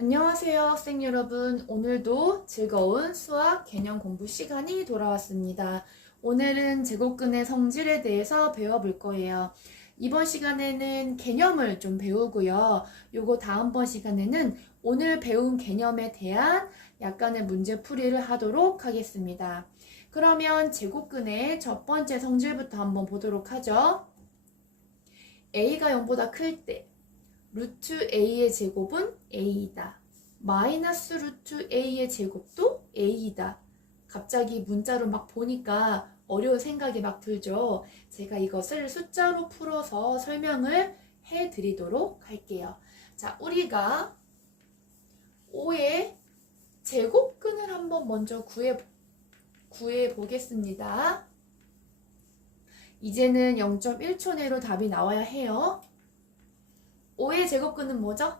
안녕하세요, 학생 여러분. 오늘도 즐거운 수학 개념 공부 시간이 돌아왔습니다. 오늘은 제곱근의 성질에 대해서 배워볼 거예요. 이번 시간에는 개념을 좀 배우고요. 요거 다음번 시간에는 오늘 배운 개념에 대한 약간의 문제풀이를 하도록 하겠습니다. 그러면 제곱근의 첫 번째 성질부터 한번 보도록 하죠. a가 0보다 클 때 루트 a의 제곱은 a이다. 마이너스 루트 a의 제곱도 a이다. 갑자기 문자로 막 보니까 어려운 생각이 막 들죠. 제가 이것을 숫자로 풀어서 설명을 해드리도록 할게요. 자, 우리가 5의 제곱근을 한번 먼저 구해 보겠습니다. 이제는 0.1초 내로 답이 나와야 해요. 5의 제곱근은 뭐죠?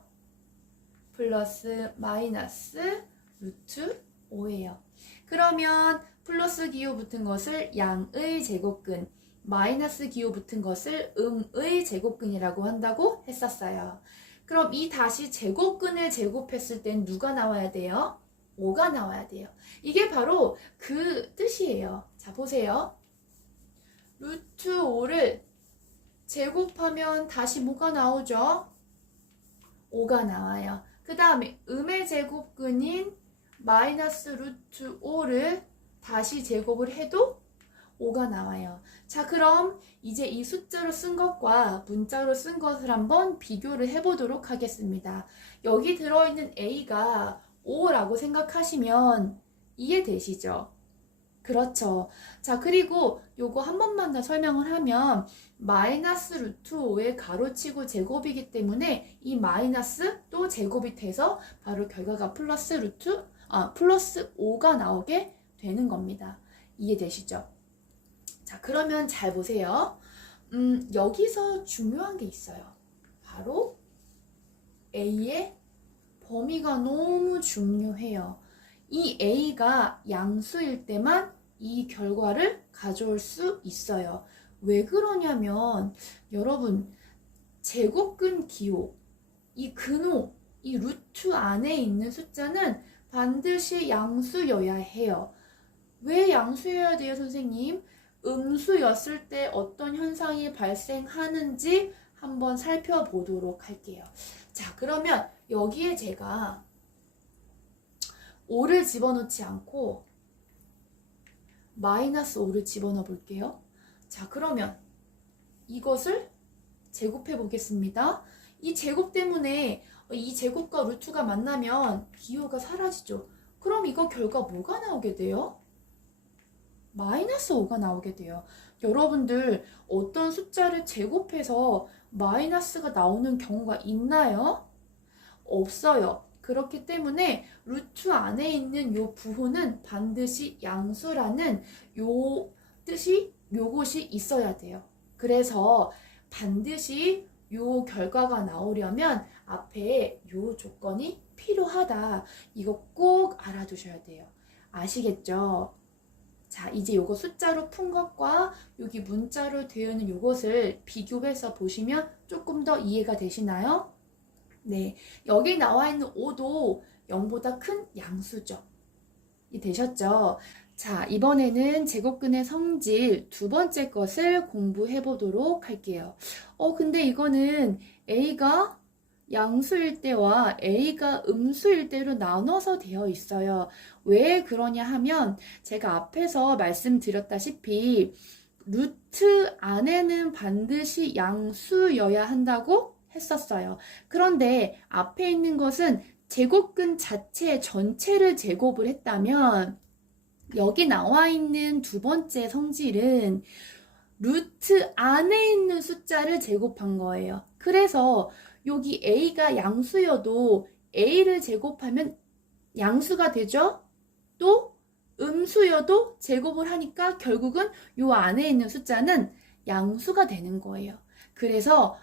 플러스 마이너스 루트 5예요. 그러면 플러스 기호 붙은 것을 양의 제곱근, 마이너스 기호 붙은 것을 음의 제곱근이라고 한다고 했었어요. 그럼 이 다시 제곱근을 제곱했을 땐 누가 나와야 돼요? 5가 나와야 돼요. 이게 바로 그 뜻이에요. 자, 보세요. 루트 5를 제곱하면 다시 뭐가 나오죠? 5가 나와요. 그 다음에 음의 제곱근인 마이너스 루트 5를 다시 제곱을 해도 5가 나와요. 자, 그럼 이제 이 숫자로 쓴 것과 문자로 쓴 것을 한번 비교를 해보도록 하겠습니다. 여기 들어있는 a가 5라고 생각하시면 이해되시죠? 그렇죠. 자, 그리고 요거 한 번만 더 설명을 하면 마이너스 루트 5의 가로치고 제곱이기 때문에 이 마이너스 또 제곱이 돼서 바로 결과가 플러스 5가 나오게 되는 겁니다. 이해되시죠? 자, 그러면 잘 보세요. 여기서 중요한 게 있어요. 바로 A의 범위가 너무 중요해요. 이 A가 양수일 때만 이 결과를 가져올 수 있어요. 왜 그러냐면 여러분 제곱근 기호, 이 근호, 이 루트 안에 있는 숫자는 반드시 양수여야 해요. 왜 양수여야 돼요, 선생님? 음수였을 때 어떤 현상이 발생하는지 한번 살펴보도록 할게요. 자, 그러면 여기에 제가 5를 집어넣지 않고 마이너스 5를 집어넣어 볼게요. 자, 그러면 이것을 제곱해 보겠습니다. 이 제곱 때문에 이 제곱과 루트가 만나면 기호가 사라지죠. 그럼 이거 결과 뭐가 나오게 돼요? 마이너스 5가 나오게 돼요. 여러분들 어떤 숫자를 제곱해서 마이너스가 나오는 경우가 있나요? 없어요. 그렇기 때문에 루트 안에 있는 요 부호는 반드시 양수라는 요 뜻이 요것이 있어야 돼요. 그래서 반드시 요 결과가 나오려면 앞에 요 조건이 필요하다. 이거 꼭 알아두셔야 돼요. 아시겠죠? 자, 이제 요거 숫자로 푼 것과 여기 문자로 되어 있는 요것을 비교해서 보시면 조금 더 이해가 되시나요? 네, 여기 나와 있는 5도 0보다 큰 양수죠. 되셨죠? 자, 이번에는 제곱근의 성질 두 번째 것을 공부해 보도록 할게요. 근데 이거는 A가 양수일 때와 A가 음수일 때로 나눠서 되어 있어요. 왜 그러냐 하면 제가 앞에서 말씀드렸다시피 루트 안에는 반드시 양수여야 한다고 했었어요. 그런데 앞에 있는 것은 제곱근 자체 전체를 제곱을 했다면 여기 나와 있는 두 번째 성질은 루트 안에 있는 숫자를 제곱한 거예요. 그래서 여기 A가 양수여도 A를 제곱하면 양수가 되죠? 또 음수여도 제곱을 하니까 결국은 요 안에 있는 숫자는 양수가 되는 거예요. 그래서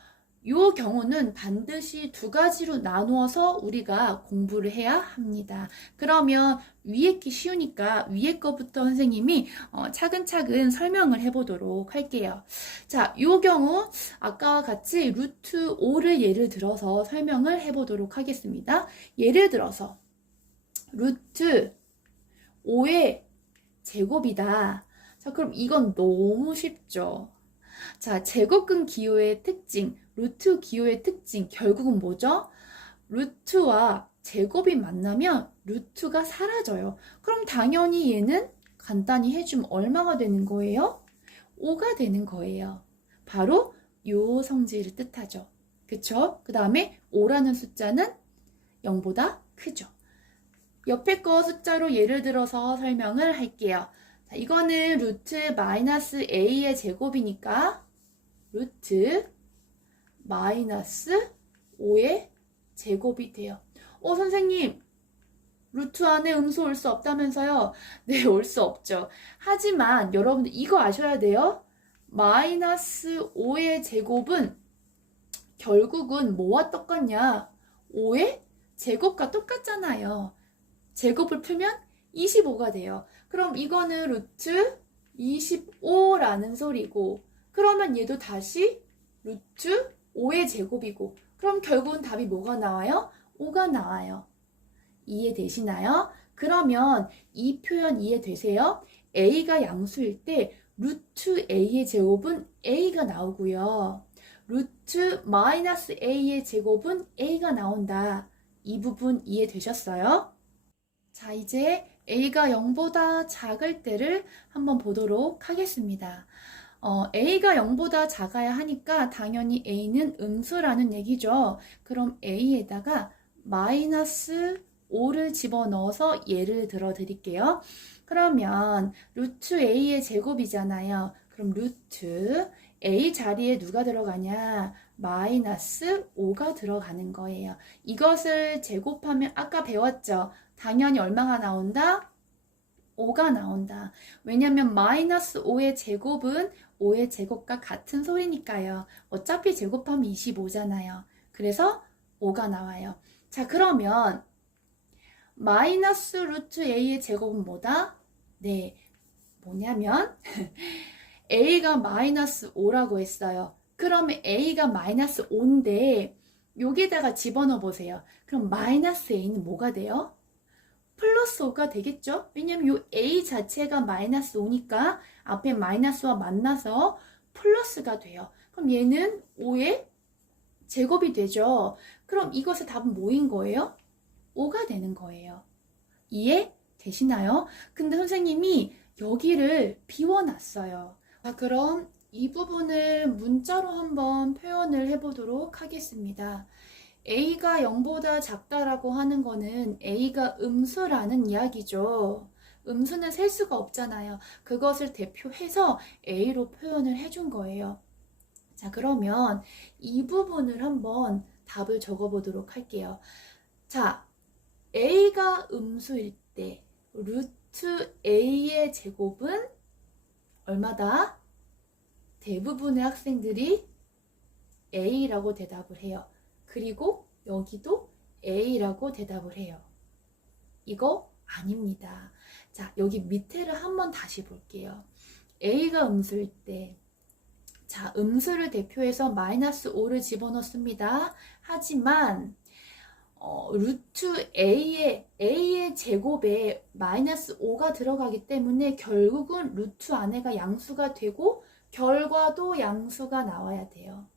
요 경우는 반드시 두 가지로 나누어서 우리가 공부를 해야 합니다. 그러면 위에 게 쉬우니까 위에 거부터 선생님이 차근차근 설명을 해보도록 할게요. 자, 요 경우 아까와 같이 루트 5를 예를 들어서 설명을 해보도록 하겠습니다. 예를 들어서 루트 5의 제곱이다. 자, 그럼 이건 너무 쉽죠. 자, 제곱근 기호의 특징, 루트 기호의 특징, 결국은 뭐죠? 루트와 제곱이 만나면 루트가 사라져요. 그럼 당연히 얘는 간단히 해주면 얼마가 되는 거예요? 5가 되는 거예요. 바로 요 성질을 뜻하죠. 그쵸? 그 다음에 5라는 숫자는 0보다 크죠. 옆에 거 숫자로 예를 들어서 설명을 할게요. 자, 이거는 루트 마이너스 a의 제곱이니까 루트 마이너스 5의 제곱이 돼요. 선생님, 루트 안에 음수 올 수 없다면서요? 네, 올 수 없죠. 하지만 여러분들 이거 아셔야 돼요. 마이너스 5의 제곱은 결국은 뭐와 똑같냐? 5의 제곱과 똑같잖아요. 제곱을 풀면 25가 돼요. 그럼 이거는 루트 25라는 소리고, 그러면 얘도 다시 루트 5의 제곱이고, 그럼 결국은 답이 뭐가 나와요? 5가 나와요. 이해되시나요? 그러면 이 표현 이해되세요? a가 양수일 때 루트 a의 제곱은 a가 나오고요. 루트 마이너스 a의 제곱은 a가 나온다. 이 부분 이해되셨어요? 자, 이제 a가 0보다 작을 때를 한번 보도록 하겠습니다. a가 0보다 작아야 하니까 당연히 a는 음수라는 얘기죠. 그럼 a에다가 마이너스 5를 집어넣어서 예를 들어 드릴게요. 그러면 루트 a의 제곱이잖아요. 그럼 루트 a 자리에 누가 들어가냐? 마이너스 5가 들어가는 거예요. 이것을 제곱하면 아까 배웠죠? 당연히 얼마가 나온다? 5가 나온다. 왜냐면 마이너스 5의 제곱은 5의 제곱과 같은 소리니까요. 어차피 제곱하면 25잖아요. 그래서 5가 나와요. 자, 그러면 마이너스 루트 a의 제곱은 뭐다? 네, 뭐냐면 a가 마이너스 5라고 했어요. 그러면 a가 마이너스 5인데 여기다가 집어넣어 보세요. 그럼 마이너스 a는 뭐가 돼요? 플러스 5가 되겠죠? 왜냐면 이 a 자체가 마이너스 5니까 앞에 마이너스와 만나서 플러스가 돼요. 그럼 얘는 5의 제곱이 되죠. 그럼 이것의 답은 뭐인 거예요? 5가 되는 거예요. 이해되시나요? 근데 선생님이 여기를 비워놨어요. 자, 그럼 이 부분을 문자로 한번 표현을 해보도록 하겠습니다. a가 0보다 작다라고 하는 거는 a가 음수라는 이야기죠. 음수는 셀 수가 없잖아요. 그것을 대표해서 a로 표현을 해준 거예요. 자, 그러면 이 부분을 한번 답을 적어보도록 할게요. 자, a가 음수일 때 루트 a의 제곱은 얼마다? 대부분의 학생들이 a라고 대답을 해요. 그리고 여기도 a라고 대답을 해요. 이거 아닙니다. 자, 여기 밑에를 한번 다시 볼게요. a가 음수일 때, 자, 음수를 대표해서 마이너스 5를 집어넣습니다. 하지만 루트 a의 제곱에 마이너스 5가 들어가기 때문에 결국은 루트 안에가 양수가 되고 결과도 양수가 나와야 돼요.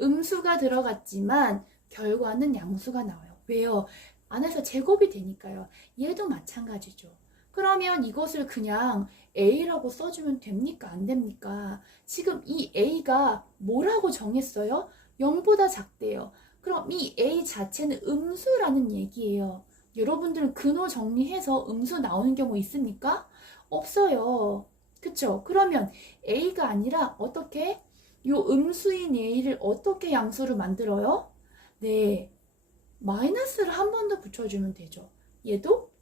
음수가 들어갔지만 결과는 양수가 나와요. 왜요? 안에서 제곱이 되니까요. 얘도 마찬가지죠. 그러면 이것을 그냥 a라고 써주면 됩니까? 안 됩니까? 지금 이 a가 뭐라고 정했어요? 0보다 작대요. 그럼 이 a 자체는 음수라는 얘기예요. 여러분들은 근호 정리해서 음수 나오는 경우 있습니까? 없어요. 그쵸? 그러면 a가 아니라 어떻게? 요 음수인 a를 어떻게 양수로 만들어요? 네, 마이너스를 한 번 더 붙여주면 되죠. 얘도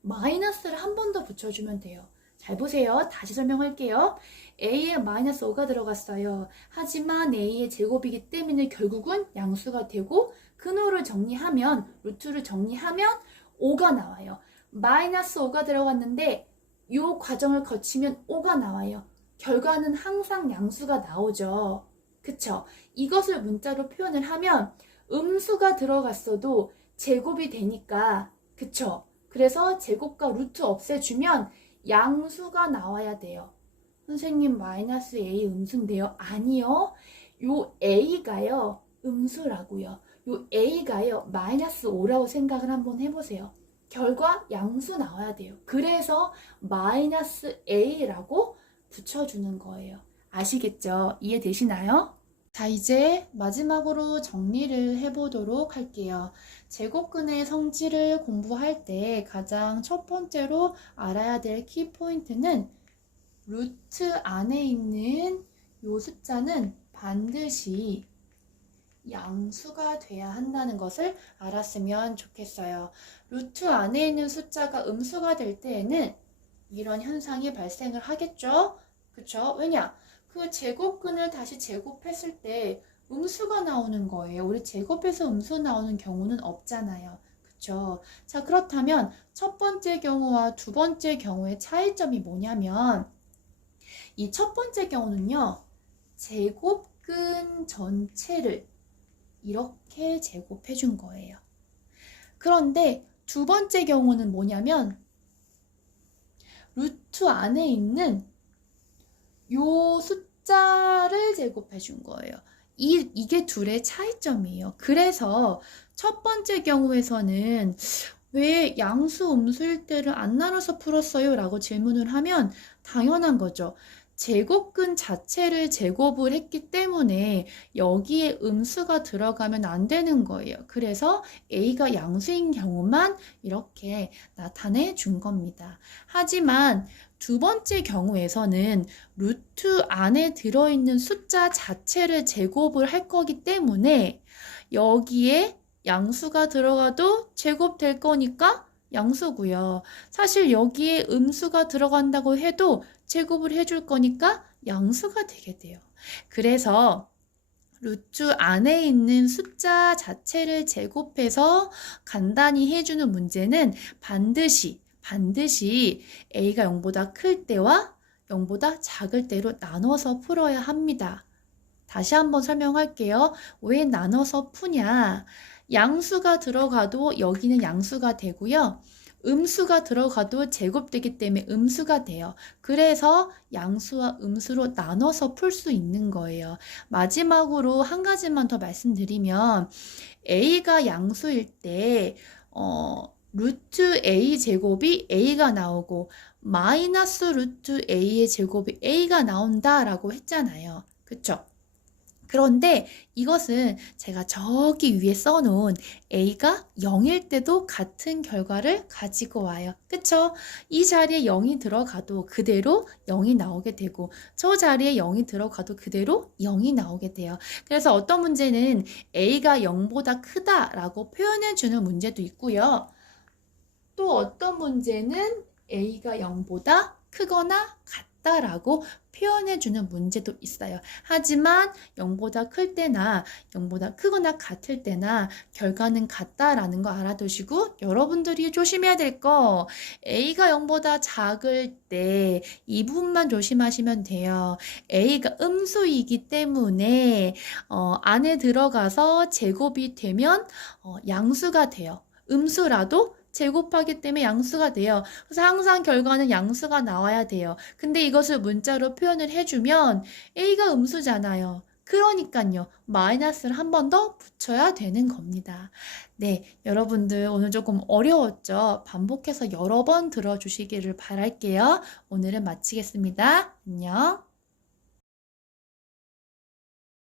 마이너스를 한 번 더 붙여주면 돼요. 잘 보세요. 다시 설명할게요. a에 마이너스 5가 들어갔어요. 하지만 a의 제곱이기 때문에 결국은 양수가 되고 근호를 정리하면, 루트를 정리하면 5가 나와요. 마이너스 5가 들어갔는데 이 과정을 거치면 5가 나와요. 결과는 항상 양수가 나오죠. 그쵸? 이것을 문자로 표현을 하면 음수가 들어갔어도 제곱이 되니까, 그쵸? 그래서 제곱과 루트 없애주면 양수가 나와야 돼요. 선생님 마이너스 a 음수인데요? 아니요. 요 a가요 음수라고요. 요 a가요 마이너스 5라고 생각을 한번 해보세요. 결과 양수 나와야 돼요. 그래서 마이너스 a라고 붙여주는 거예요. 아시겠죠? 이해되시나요? 자, 이제 마지막으로 정리를 해보도록 할게요. 제곱근의 성질을 공부할 때 가장 첫 번째로 알아야 될 키포인트는 루트 안에 있는 이 숫자는 반드시 양수가 돼야 한다는 것을 알았으면 좋겠어요. 루트 안에 있는 숫자가 음수가 될 때에는 이런 현상이 발생을 하겠죠? 그쵸? 왜냐? 그 제곱근을 다시 제곱했을 때 음수가 나오는 거예요. 우리 제곱해서 음수 나오는 경우는 없잖아요. 그쵸? 자, 그렇다면 첫 번째 경우와 두 번째 경우의 차이점이 뭐냐면 이 첫 번째 경우는요. 제곱근 전체를 이렇게 제곱해 준 거예요. 그런데 두 번째 경우는 뭐냐면 루트 안에 있는 요 숫자를 제곱해 준 거예요. 이게 둘의 차이점이에요. 그래서 첫 번째 경우에서는 왜 양수 음수일 때를 안 나눠서 풀었어요? 라고 질문을 하면 당연한 거죠. 제곱근 자체를 제곱을 했기 때문에 여기에 음수가 들어가면 안 되는 거예요. 그래서 a가 양수인 경우만 이렇게 나타내 준 겁니다. 하지만 두 번째 경우에서는 루트 안에 들어있는 숫자 자체를 제곱을 할 거기 때문에 여기에 양수가 들어가도 제곱될 거니까 양수고요. 사실 여기에 음수가 들어간다고 해도 제곱을 해줄 거니까 양수가 되게 돼요. 그래서 루트 안에 있는 숫자 자체를 제곱해서 간단히 해주는 문제는 반드시 a가 0보다 클 때와 0보다 작을 때로 나눠서 풀어야 합니다. 다시 한번 설명할게요. 왜 나눠서 푸냐? 양수가 들어가도 여기는 양수가 되고요. 음수가 들어가도 제곱되기 때문에 음수가 돼요. 그래서 양수와 음수로 나눠서 풀 수 있는 거예요. 마지막으로 한 가지만 더 말씀드리면 a가 양수일 때 루트 a 제곱이 a가 나오고 마이너스 루트 a의 제곱이 a가 나온다라고 했잖아요. 그쵸? 그런데 이것은 제가 저기 위에 써놓은 a가 0일 때도 같은 결과를 가지고 와요. 그쵸? 이 자리에 0이 들어가도 그대로 0이 나오게 되고 저 자리에 0이 들어가도 그대로 0이 나오게 돼요. 그래서 어떤 문제는 a가 0보다 크다라고 표현해주는 문제도 있고요. 또 어떤 문제는 a가 0보다 크거나 같다라고 표현해주는 문제도 있어요. 하지만 0보다 클 때나 0보다 크거나 같을 때나 결과는 같다라는 거 알아두시고 여러분들이 조심해야 될 거 a가 0보다 작을 때 이 부분만 조심하시면 돼요. a가 음수이기 때문에 안에 들어가서 제곱이 되면 양수가 돼요. 음수라도 제곱하기 때문에 양수가 돼요. 그래서 항상 결과는 양수가 나와야 돼요. 근데 이것을 문자로 표현을 해주면 a가 음수잖아요. 그러니까요. 마이너스를 한 번 더 붙여야 되는 겁니다. 네, 여러분들 오늘 조금 어려웠죠? 반복해서 여러 번 들어주시기를 바랄게요. 오늘은 마치겠습니다. 안녕.